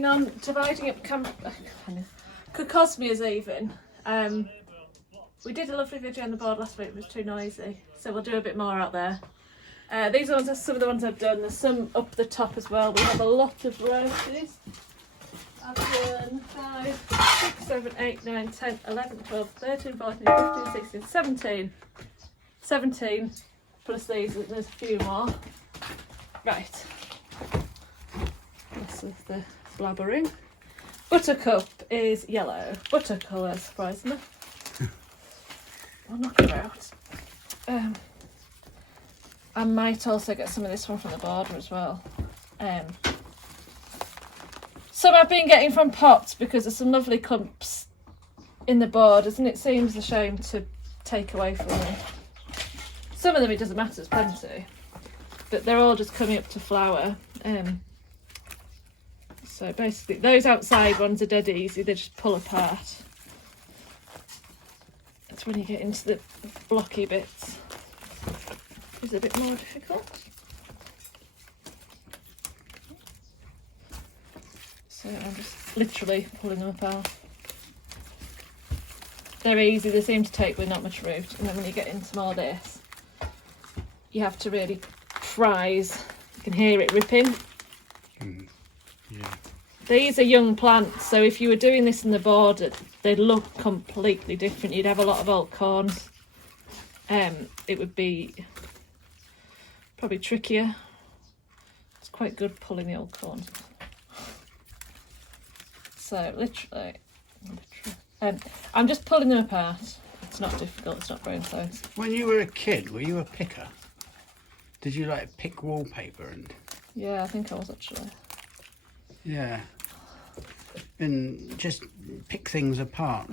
planning on dividing up Crocosmias even. We did a lovely video on the board last week, it was too noisy, so we'll do a bit more out there. These ones are some of the ones I've done. There's some up the top as well. We have a lot of roses. I've done 5, 6, 7, 8, 9, 10, 11, 12, 13, 14, 15, 16, 17. 17 plus these, there's a few more. Right. This is the blabbering. Buttercup is yellow. Buttercolour, surprisingly. I'll knock it out. I might also get some of this one from the border as well. Some I've been getting from pots because there's some lovely clumps in the borders and it seems a shame to take away from them. Some of them it doesn't matter, there's plenty. But they're all just coming up to flower. So basically those outside ones are dead easy, they just pull apart. That's when you get into the blocky bits. It's a bit more difficult. So I'm just literally pulling them apart. They're easy, they seem to take with not much root, and then when you get into more this, you have to really prise. You can hear it ripping. Yeah. These are young plants, so if you were doing this in the border, they'd look completely different. You'd have a lot of old corns. It would be probably trickier. It's quite good pulling the old corns. So literally, I'm just pulling them apart. It's not difficult, it's not brain science. When you were a kid, were you a picker? Did you like pick wallpaper and? Yeah, I think I was actually. Yeah. And just pick things apart.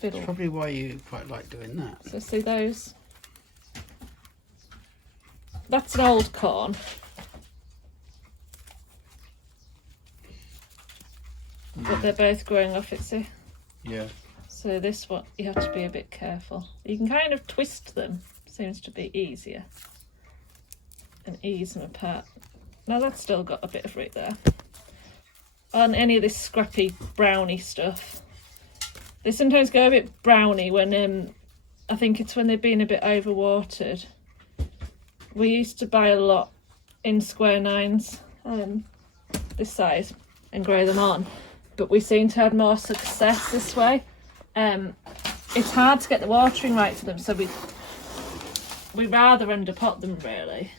That's probably why you quite like doing that. So see those? That's an old corn. But they're both growing off it, see? Yeah. So this one, you have to be a bit careful. You can kind of twist them, seems to be easier. And ease them apart. Now that's still got a bit of root there. On any of this scrappy browny stuff. They sometimes go a bit browny when, I think it's when they've been a bit overwatered. We used to buy a lot in square nines, this size, and grow them on. But we seem to have more success this way. It's hard to get the watering right for them, so we rather underpot them really.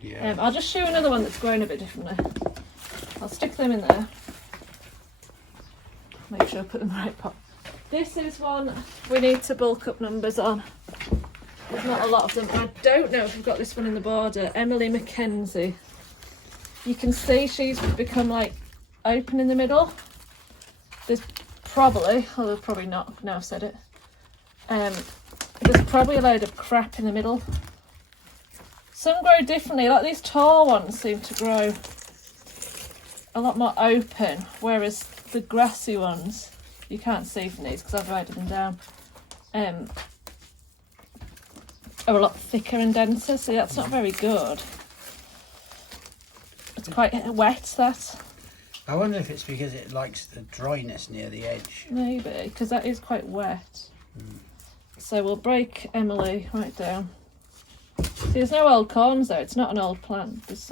Yeah. I'll just show you another one that's grown a bit differently. I'll stick them in there. Make sure I put them in the right pot. This is one we need to bulk up numbers on. There's not a lot of them. I don't know if we've got this one in the border. Emily Mackenzie. You can see she's become like open in the middle. There's probably, although probably not, now I've said it. There's probably a load of crap in the middle. Some grow differently, like these tall ones seem to grow a lot more open, whereas the grassy ones, you can't see from these because I've written them down, are a lot thicker and denser, so that's not very good. It's quite wet, that. I wonder if it's because it likes the dryness near the edge. Maybe, because that is quite wet. So we'll break Emily right down. See, there's no old corns though, it's not an old plant. There's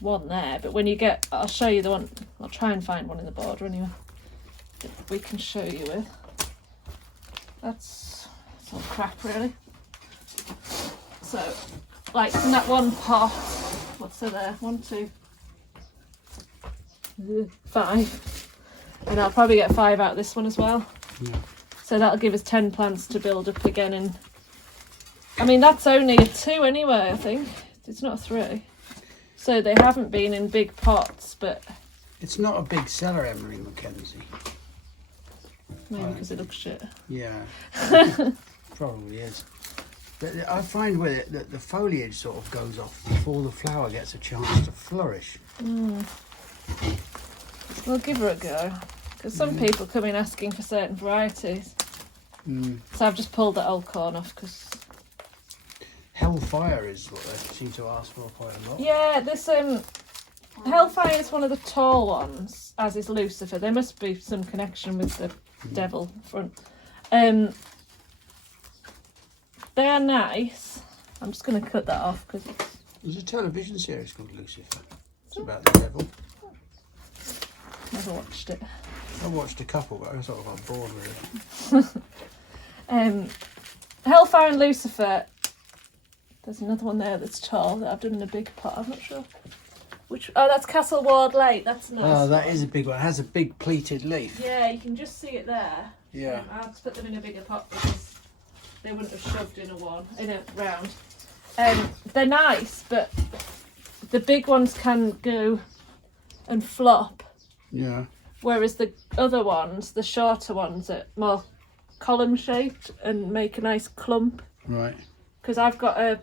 one there, but when you get, I'll show you the one, I'll try and find one in the border anyway, that we can show you with. That's all crap really. So, like from that one pot, what's there? 1, 2, 5. And I'll probably get 5 out of this one as well. Yeah. So that'll give us 10 plants to build up again. And I mean, that's only a 2 anyway, I think. It's not a 3. So they haven't been in big pots, but... It's not a big seller, Emily Mackenzie. Maybe because it looks shit. Yeah. Probably is. But I find with it that the foliage sort of goes off before the flower gets a chance to flourish. We'll give her a go. Because some people come in asking for certain varieties. So I've just pulled that old corn off because... Hellfire is what they seem to ask for quite a lot. Yeah, this, Hellfire is one of the tall ones, as is Lucifer. There must be some connection with the devil front. They're nice. I'm just going to cut that off because it's... There's a television series called Lucifer. It's about the devil. Never watched it. I watched a couple, but I sort of got bored with it. Hellfire and Lucifer. There's another one there that's tall that I've done in a big pot. I'm not sure which. Oh, that's Castle Ward Lake. That's nice. Oh, that is a big one. It has a big pleated leaf. Yeah, you can just see it there. Yeah. I'll just put them in a bigger pot because they wouldn't have shoved in a round. They're nice, but the big ones can go and flop. Yeah. Whereas the other ones, the shorter ones, are more column shaped and make a nice clump. Right. Because I've got a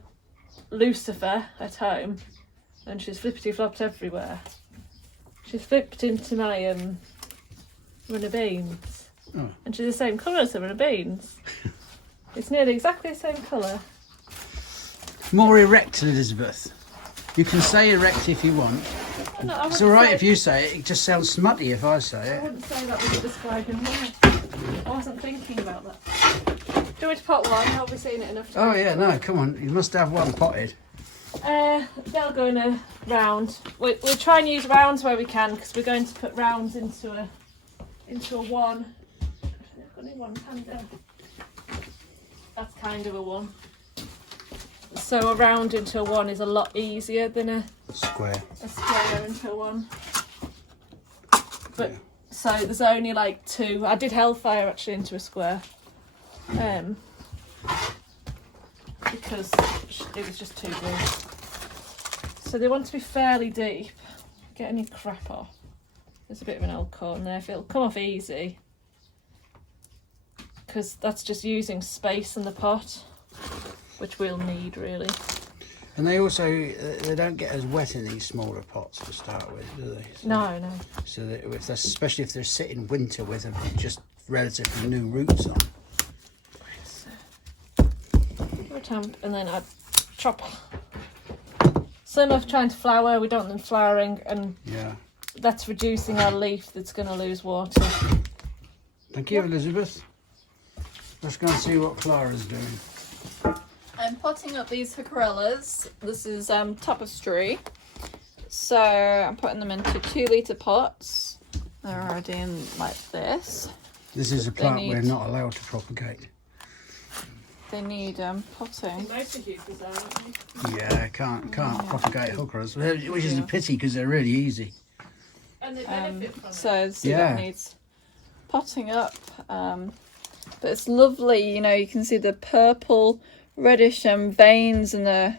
Lucifer at home and she's flippity flopped everywhere. She's flipped into my runner beans. Oh. And she's the same colour as the runner beans. It's nearly exactly the same colour. More erect, Elizabeth. You can say erect if you want. It's alright if you say it. It just sounds smutty if I say I it. wouldn't say that was describing well. I wasn't thinking about that. Do you want me to pot one? I'll be seeing it enough Oh times. yeah, no, come on. You must have one potted. They'll go in a round. We'll try and use rounds where we can because we're going to put rounds into a one. I've got only one hand there. That's kind of a one. So a round into a one is a lot easier than a Square. square into a one. But Yeah. so there's only like two. I did Hellfire actually into a square. Because it was just too big. So they want to be fairly deep. Get any crap off. There's a bit of an old corn there. If it'll come off easy. Because that's just using space in the pot. Which we'll need really. And they also, they don't get as wet in these smaller pots to start with, do they? So, No. So that if that's, especially if they're sit in winter with just relatively new roots on. Give it a tamp and then I chop. Some are trying to flower, we don't want them flowering, and Yeah. that's reducing our leaf that's going to lose water. Thank you, Elizabeth. Let's go and see what Clara's doing. I'm potting up these heucherellas. This is tapestry. So I'm putting them into 2 litre pots. They're already in like this. This is a plant we're not allowed to propagate. They need potting. Motor aren't they? Yeah, can't propagate hookeras, which is a pity because they're really easy. And they benefit from So it. that needs potting up. But it's lovely, you know, you can see the purple, reddish veins and the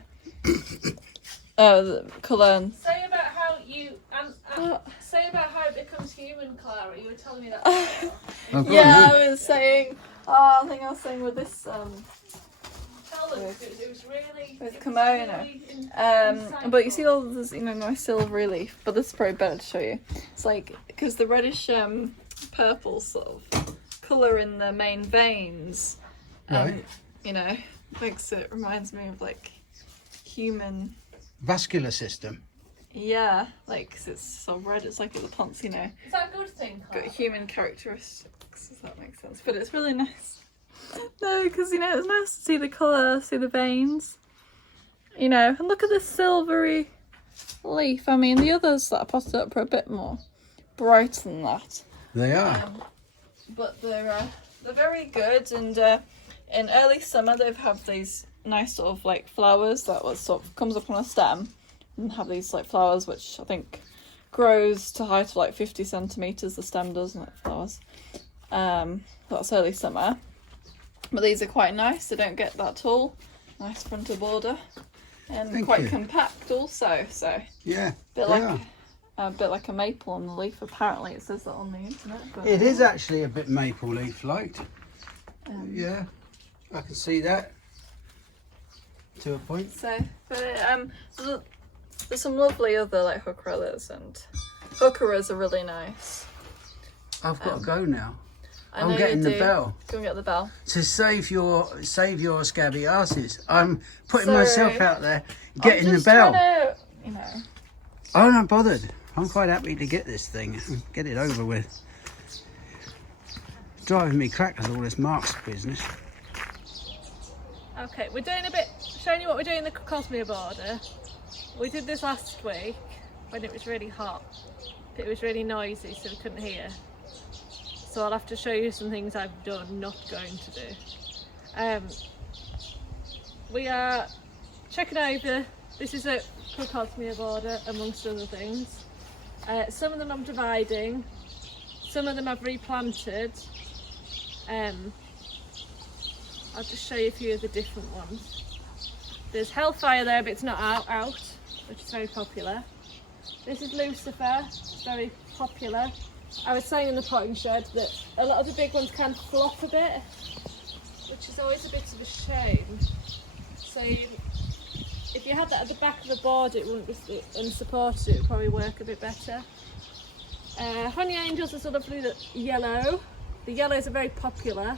colour. Say about how you say about how it becomes human, Clara. You were telling me that. Yeah, I was saying. I think I was saying with this. Tell them it was really. With kimono. But you see all this, you know, nice silvery leaf. But this is probably better to show you. It's like because the reddish purple sort of colour in the main veins, Right. you know, reminds me of like human. Vascular system. Yeah, like 'cause it's so red. It's like the plants, you know, Is that a good thing, Clara? got human characteristics. Does that make sense? But it's really nice. No, because you know it's nice to see the colour, see the veins. You know, and look at this silvery leaf. I mean, the others that I potted up are a bit more bright than that. They are. But they're very good, and in early summer they've have these nice sort of like flowers that sort of comes up on a stem and have these like flowers which I think grows to height of like 50 centimetres. The stem does, not flowers. That's early summer, but these are quite nice. They don't get that tall. Nice frontal border and Thank quite you. compact also. So Yeah. bit they like are. a bit like a maple on the leaf. Apparently, it says that on the internet. But It is actually a bit maple leaf like. Yeah, I can see that. To a point. So, but there's some lovely other like heucherellas, and heucheras are really nice. I've got to go now. I I'm know getting you the do. bell. Go and get the bell. To save your scabby asses. I'm putting Sorry. myself out there, getting I'm the just bell. trying to, you know. Oh, I'm not bothered. I'm quite happy to get this thing and get it over with. It's driving me crackers, all this Mark's business. Okay, we're doing a bit, showing you what we're doing in the Crocosmia border. We did this last week when it was really hot. It was really noisy, so we couldn't hear. So I'll have to show you some things I've done, not going to do. We are checking over, this is a Crocosmia border amongst other things. Some of them I'm dividing, some of them I've replanted. I'll just show you a few of the different ones. There's Hellfire there, but it's not out, which is very popular. This is Lucifer, very popular. I was saying in the potting shed that a lot of the big ones can flop a bit, which is always a bit of a shame. So if you had that at the back of the board, it wouldn't be unsupported, it would probably work a bit better. Honey Angels is a lovely yellow. The yellows are very popular.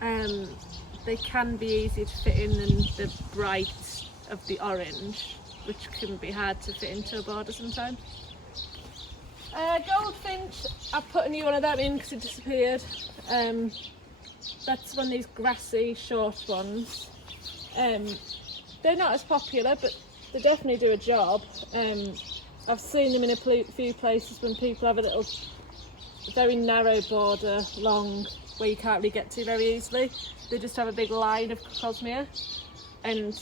They can be easier to fit in than the bright of the orange, which can be hard to fit into a border sometimes. Goldfinch, I've put a new one of them in because it disappeared. That's one of these grassy short ones. They're not as popular, but they definitely do a job. I've seen them in a few places when people have a little very narrow border, long, where you can't really get to very easily. They just have a big line of Crocosmia, and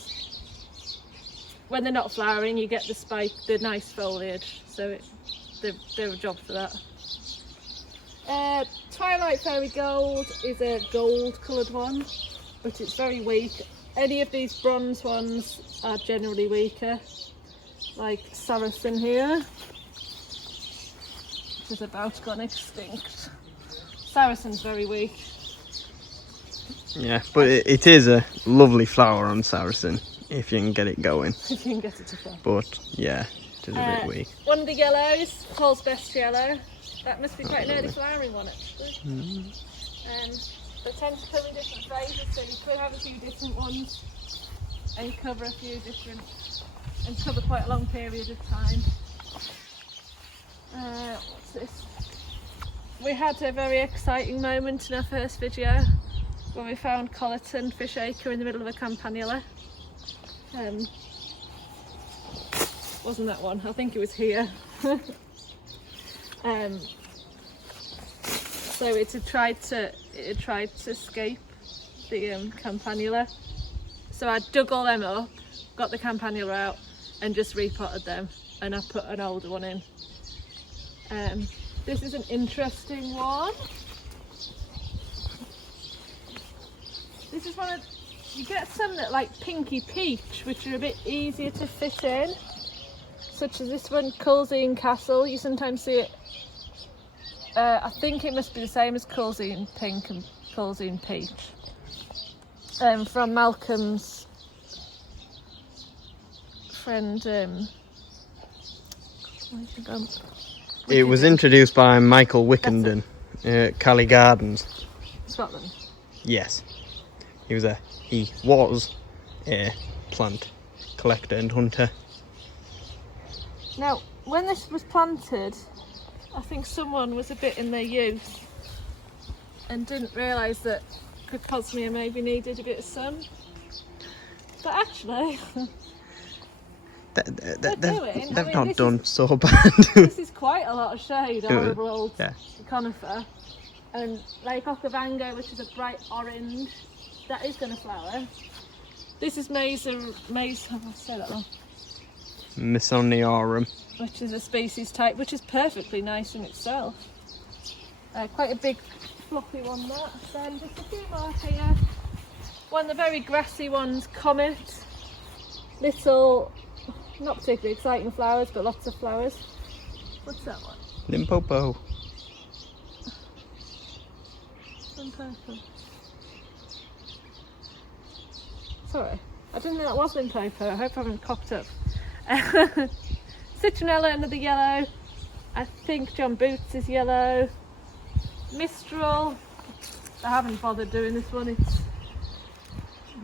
when they're not flowering you get the spike, the nice foliage, so they're a job for that. Twilight Fairy Gold is a gold coloured one, but it's very weak. Any of these bronze ones are generally weaker, like Saracen here, which is about gone extinct. Saracen's very weak. Yeah, but it is a lovely flower on Saracen, if you can get it going. If you can get it to flower. But yeah, it is a bit weak. One of the yellows, Paul's Best Yellow. That must be quite an early flowering one actually. They tend to come in different phases, so you could have a few different ones and cover a few different, and cover quite a long period of time. What's this? We had a very exciting moment in our first video when we found Colleton Fishacre in the middle of a campanula. Wasn't that one? I think it was here. So it had tried to escape the campanula. So I dug all them up, got the campanula out, and just repotted them, and I put an older one in. This is an interesting one. This is one of, you get some that like pinky peach, which are a bit easier to fit in, such as this one, Culzean Castle. You sometimes see it, I think it must be the same as Culzean Pink and Culzean Peach. From Malcolm's friend, It was introduced by Michael Wickenden at Cali Gardens. Scotland. Yes. He was a plant collector and hunter. Now, when this was planted, I think someone was a bit in their youth and didn't realise that Crocosmia maybe needed a bit of sun. But actually, they've not done so bad. This is quite a lot of shade, horrible old conifer. And Lake Okavango, which is a bright orange, that is going to flower. This is Misoniorum. which is a species type, which is perfectly nice in itself. Quite a big floppy one that. Then just a few more here. One of the very grassy ones, Comet. Little, not particularly exciting flowers, but lots of flowers. What's that one? Limpopo. Limpopo. Sorry, I didn't know that was Limpopo. I hope I haven't cocked up. Citronella, another yellow. I think John Boots is yellow. Mistral. I haven't bothered doing this one. It's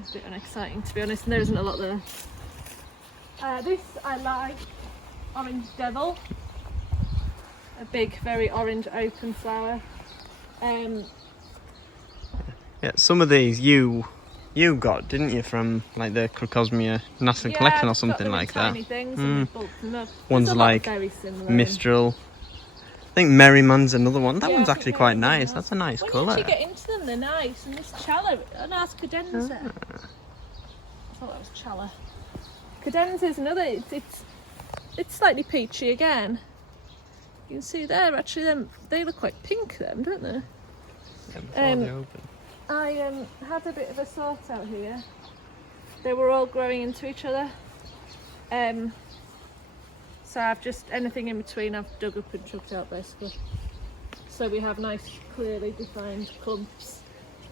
a bit unexciting, to be honest, and there isn't a lot there. This I like. orange devil. A big, very orange open flower. Yeah, some of these you got, didn't you, from like the Crocosmia National Collection or something like that? Tiny things and we bulked them up. One's There's a lot like very similar. Mistral. I think Merriman's another one. That Yeah, one's I think actually quite Merriman nice. has. That's a nice When colour. you actually get into them, they're nice. And this Challa, oh no, it's cadenza. I thought that was Challa. Cadenza is another. It's slightly peachy again. You can see there. Actually, they look quite pink. Them, don't they? Yeah, before they open. I had a bit of a sort out here. They were all growing into each other. So I've just, anything in between I've dug up and chucked out basically. So we have nice, clearly defined clumps.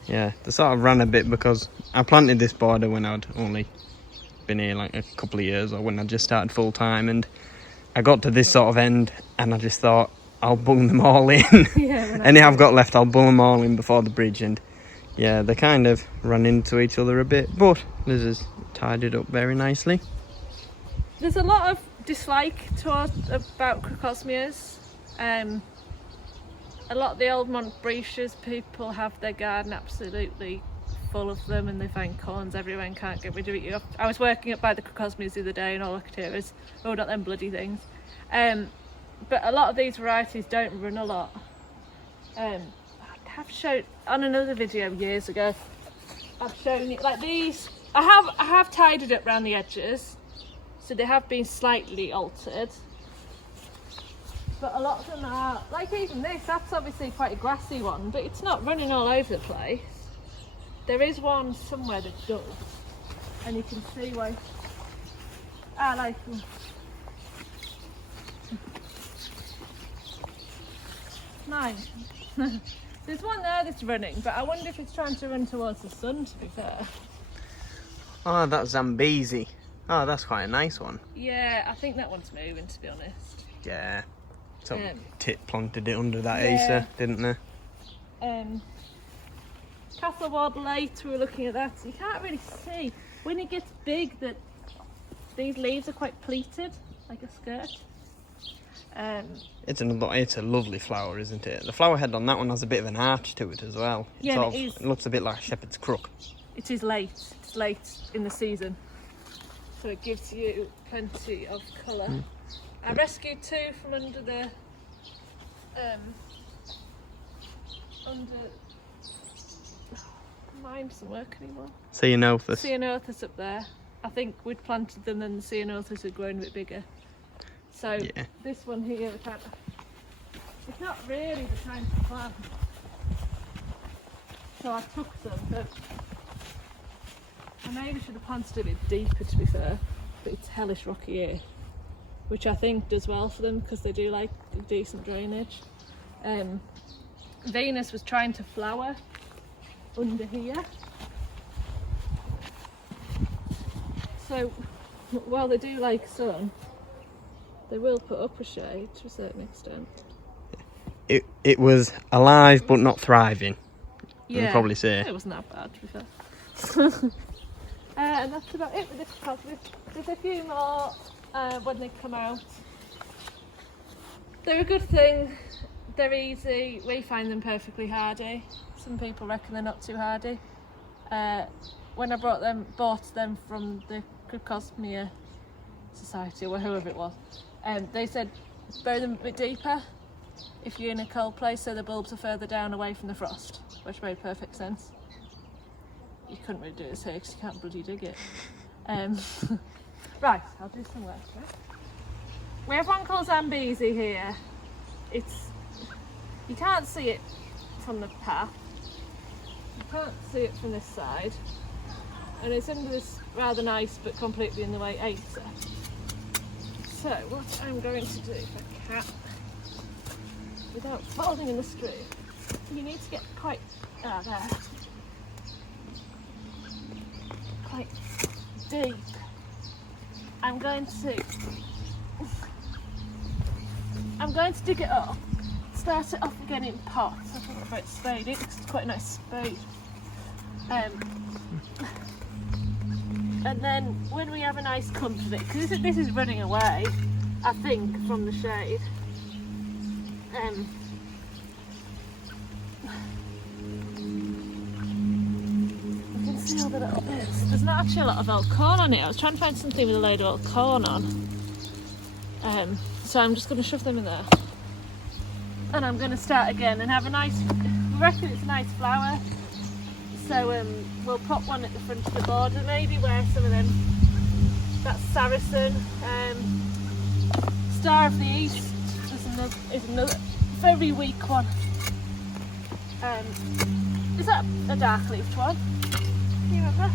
Yeah, they sort of ran a bit because I planted this border when I'd only been here like a couple of years, or when I just started full time, and I got to this sort of end and I just thought I'll bung them all in. Yeah, Any I've got left I'll bung them all in before the bridge, and yeah, they kind of ran into each other a bit, but Liz has tied it up very nicely. There's a lot of dislike about Crocosmias. A lot of the old Montbretias people have their garden absolutely full of them, and they find corns everywhere and can't get rid of it. I was working up by the Crocosmias the other day and all I could hear was, oh, not them bloody things. But a lot of these varieties don't run a lot. I have shown on another video years ago, I've shown you like these. I have tied it up around the edges, so they have been slightly altered. But a lot of them are, like even this, that's obviously quite a grassy one, but it's not running all over the place. There is one somewhere that does, and you can see why. I like them. Nice. There's one there that's running, but I wonder if it's trying to run towards the sun, to be fair. Oh, that's Zambezi. Oh, that's quite a nice one. Yeah, I think that one's moving, to be honest. Yeah. Some tit planted it under that Yeah. Acer, didn't they? Castle Ward Late, we were looking at that. You can't really see when it gets big that these leaves are quite pleated, like a skirt. It's a lovely flower, isn't it? The flower head on that one has a bit of an arch to it as well. Yeah, It is. looks a bit like a shepherd's crook. It is late. It's late in the season, so it gives you plenty of colour. I rescued two from under the mine doesn't work anymore. Ceanothus. Ceanothus up there. I think we'd planted them and the Ceanothus had grown a bit bigger. So Yeah. this one here, it's not really the time to plant. So I took them, but I maybe should have planted a bit deeper, to be fair. But it's hellish rocky here, which I think does well for them because they do like decent drainage. Venus was trying to flower under here. So while they do like sun, they will put up a shade to a certain extent. It was alive but not thriving. Yeah, I'd probably say. it wasn't that bad, to be fair. And that's about it with this cosmos. There's a few more when they come out. They're a good thing. They're easy. We find them perfectly hardy. Some people reckon they're not too hardy. When I bought them from the Crocosmia Society or whoever it was, they said bury them a bit deeper if you're in a cold place so the bulbs are further down away from the frost, which made perfect sense. You couldn't really do this here because you can't bloody dig it. Right, I'll do some work. Right? We have one called Zambezi here. You can't see it from the path. You can't see it from this side. And it's under this rather nice but completely in the way Acer. So what I'm going to do, if I can, without falling in the stream, you need to get quite there. Quite deep. I'm going to dig it up, start it off again in pots. I think about spade it, it's quite a nice spade. And then when we have a nice clump of it, because this is running away, I think, from the shade. You can see all the little bits. There's not actually a lot of old corn on it. I was trying to find something with a load of old corn on. So I'm just going to shove them in there. And I'm going to start again and have a nice, I reckon it's a nice flower. So we'll pop one at the front of the border, maybe where some of them, that's Saracen, Star of the East is another very weak one. Is that a dark leafed one? Can you remember?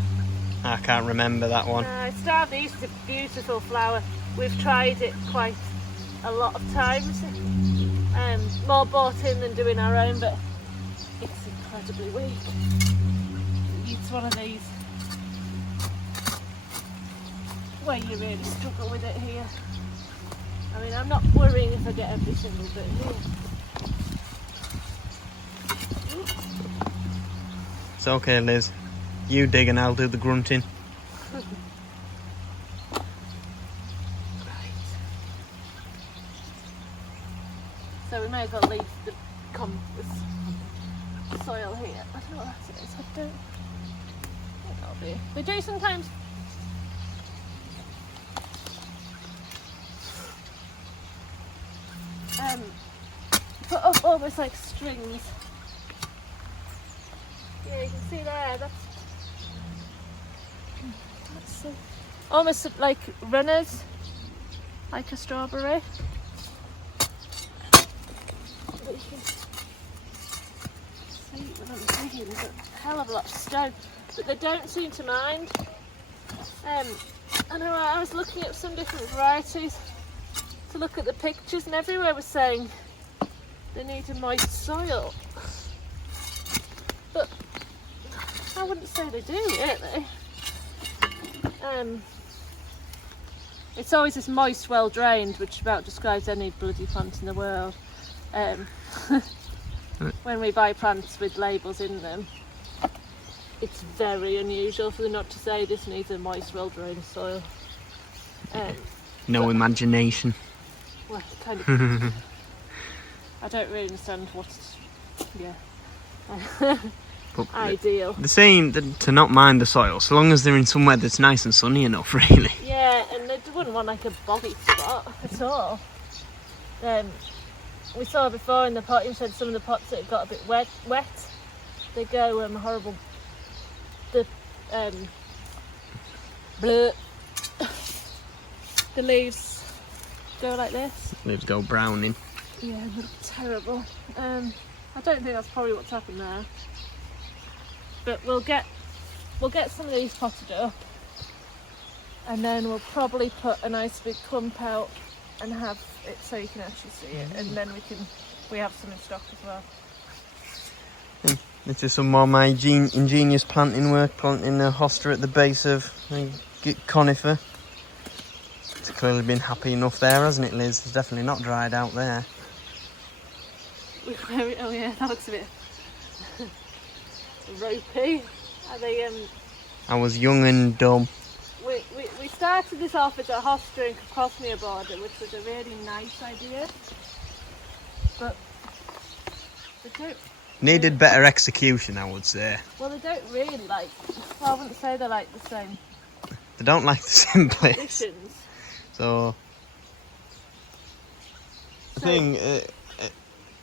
I can't remember that one. Star of the East is a beautiful flower. We've tried it quite a lot of times. More bought in than doing our own, but it's incredibly weak. It's one of these where you really struggle with it here. I mean, I'm not worrying if I get every single bit here. It's okay, Liz. You dig and I'll do the grunting. So we may as well leave the soil here. I don't know what that is. I don't think that'll be. We do sometimes. Put up almost like strings. Yeah, you can see there. That's almost like runners, like a strawberry. But you can see when I'm digging, there's a hell of a lot of stone, but they don't seem to mind. I know I was looking at some different varieties to look at the pictures, and everywhere was saying they need a moist soil. But I wouldn't say they do, really. It's always this moist, well drained, which about describes any bloody plant in the world. When we buy plants with labels in them, it's very unusual for them not to say this needs a moist, well drained soil. No imagination. Well, kind of. I don't really understand what's But ideal. they're saying that to not mind the soil, so long as they're in somewhere that's nice and sunny enough, really. Yeah, and they wouldn't want like a boggy spot at all. We saw before in the potting shed some of the pots that got a bit wet. They go horrible. The bleh. The leaves go like this. Leaves go browning. Yeah, they look terrible. I don't think that's probably what's happened there. But we'll get some of these potted up, and then we'll probably put a nice big clump out and have it so you can actually see it, and then we have some in stock as well. This is some more of my ingenious planting work, planting a hosta at the base of a conifer. It's clearly been happy enough there, hasn't it, Liz? It's definitely not dried out there. Oh yeah, that looks a bit ropey. Are they, I was young and dumb. We started this off as a hosta and Crocosmia border, which was a really nice idea, but they don't. Needed better execution, I would say. Well, they don't really like. Well, I wouldn't say they're like the same They don't like the same place. conditions. So, I think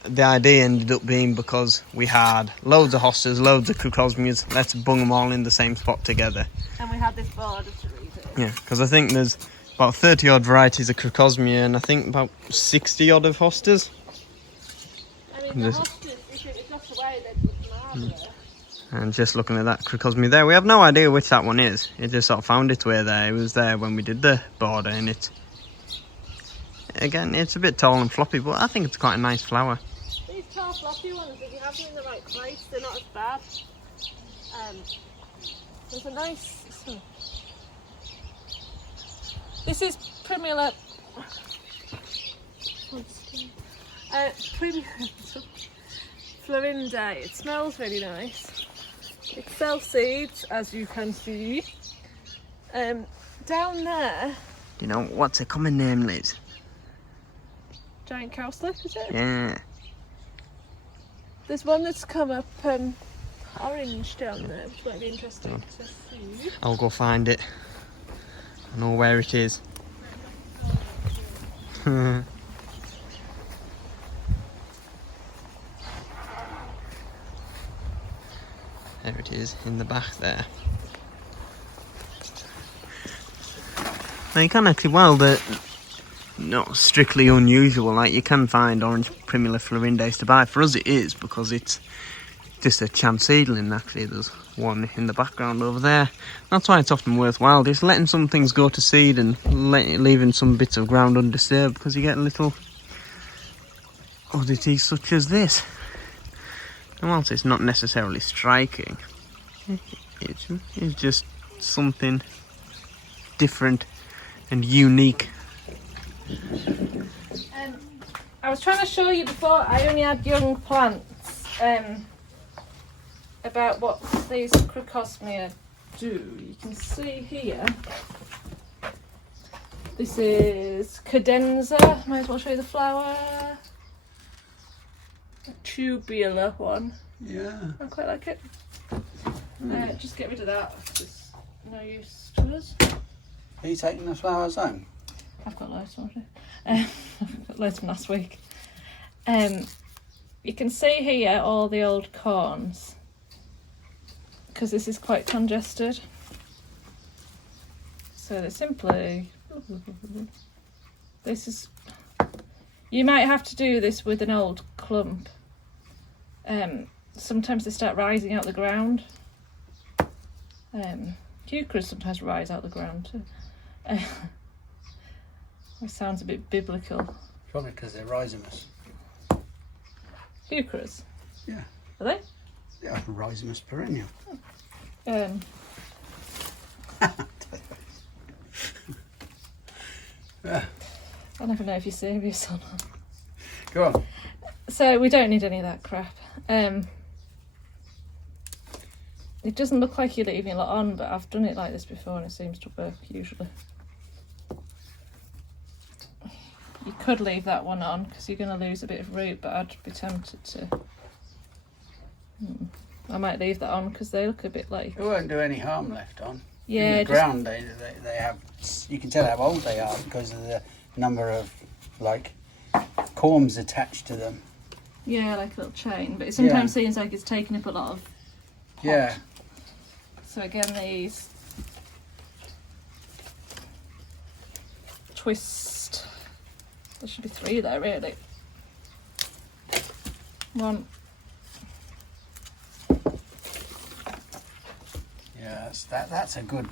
the idea ended up being because we had loads of hostas, loads of Crocosmias, let's bung them all in the same spot together. And we had this border to read it. Yeah, because I think there's about 30 odd varieties of Crocosmia and I think about 60 odd of hostas. I mean, the hostas, if it got away, they'd look marvellous. And just looking at that Crocosmia there, we have no idea which that one is. It just sort of found its way there. It was there when we did the border, and it, again, it's a bit tall and floppy, but I think it's quite a nice flower. These tall floppy ones, if you have them in the right place, they're not as bad. There's a nice. This is Primula. Florinda. It smells really nice. It sells seeds, as you can see. Down there. Do you know what's a common name, Liz? giant cowslip, is it? Yeah. There's one that's come up orange down there, which might be interesting to see. I'll go find it. I know where it is. There it is, in the back there. Now you can actually, well, they're not strictly unusual, like you can find orange Primula florindes to buy. For us it is, because it's just a chance seedling. Actually, there's one in the background over there. That's why it's often worthwhile just letting some things go to seed and leaving some bits of ground undisturbed, because you get little oddities such as this. And whilst it's not necessarily striking, it's just something different and unique. I was trying to show you before, I only had young plants, about what these Crocosmia do. You can see here, this is cadenza. Might as well show you the flower. A tubular one. Yeah. I quite like it. Just get rid of that, it's no use to us. Are you taking the flowers home? I've got loads already. I've got loads from last week. You can see here all the old corns, because this is quite congested. So they simply, this is, you might have to do this with an old clump. Sometimes they start rising out the ground. Euchres sometimes rise out the ground too. It sounds a bit biblical. Probably because they're rhizomus. Euchres? Yeah. Are they? Yeah, rhizomus perennial. Yeah. I never know if you're serious or not. Go on. So we don't need any of that crap. It doesn't look like you're leaving a lot on, but I've done it like this before and it seems to work usually. You could leave that one on because you're going to lose a bit of root, but I'd be tempted to. I might leave that on because they look a bit like. It won't do any harm left on. Yeah. In the ground, they have. You can tell how old they are because of the number of like corms attached to them. Yeah, like a little chain, but it sometimes seems like it's taking up a lot of. Pot. Yeah. So again, these twist. There should be 3 there, really. 1. Yeah, that's a good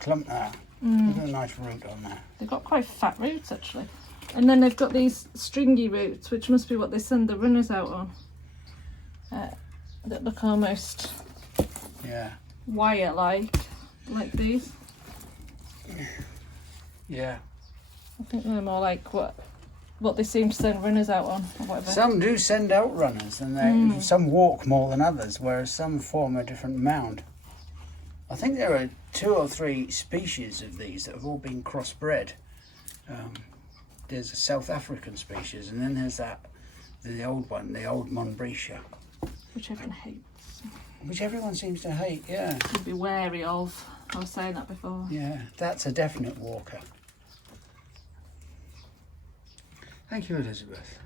clump there. Look at a nice root on there. They've got quite fat roots actually, and then they've got these stringy roots, which must be what they send the runners out on. That look almost wire-like, like these. Yeah. I think they're more like what they seem to send runners out on, or whatever. Some do send out runners, and some walk more than others, whereas some form a different mound. I think there are 2 or 3 species of these that have all been crossbred. There's a South African species, and then there's the old one, the old Monbretia. Which everyone hates. Which everyone seems to hate, yeah. You'd be wary of. I was saying that before. Yeah, that's a definite walker. Thank you, Elizabeth.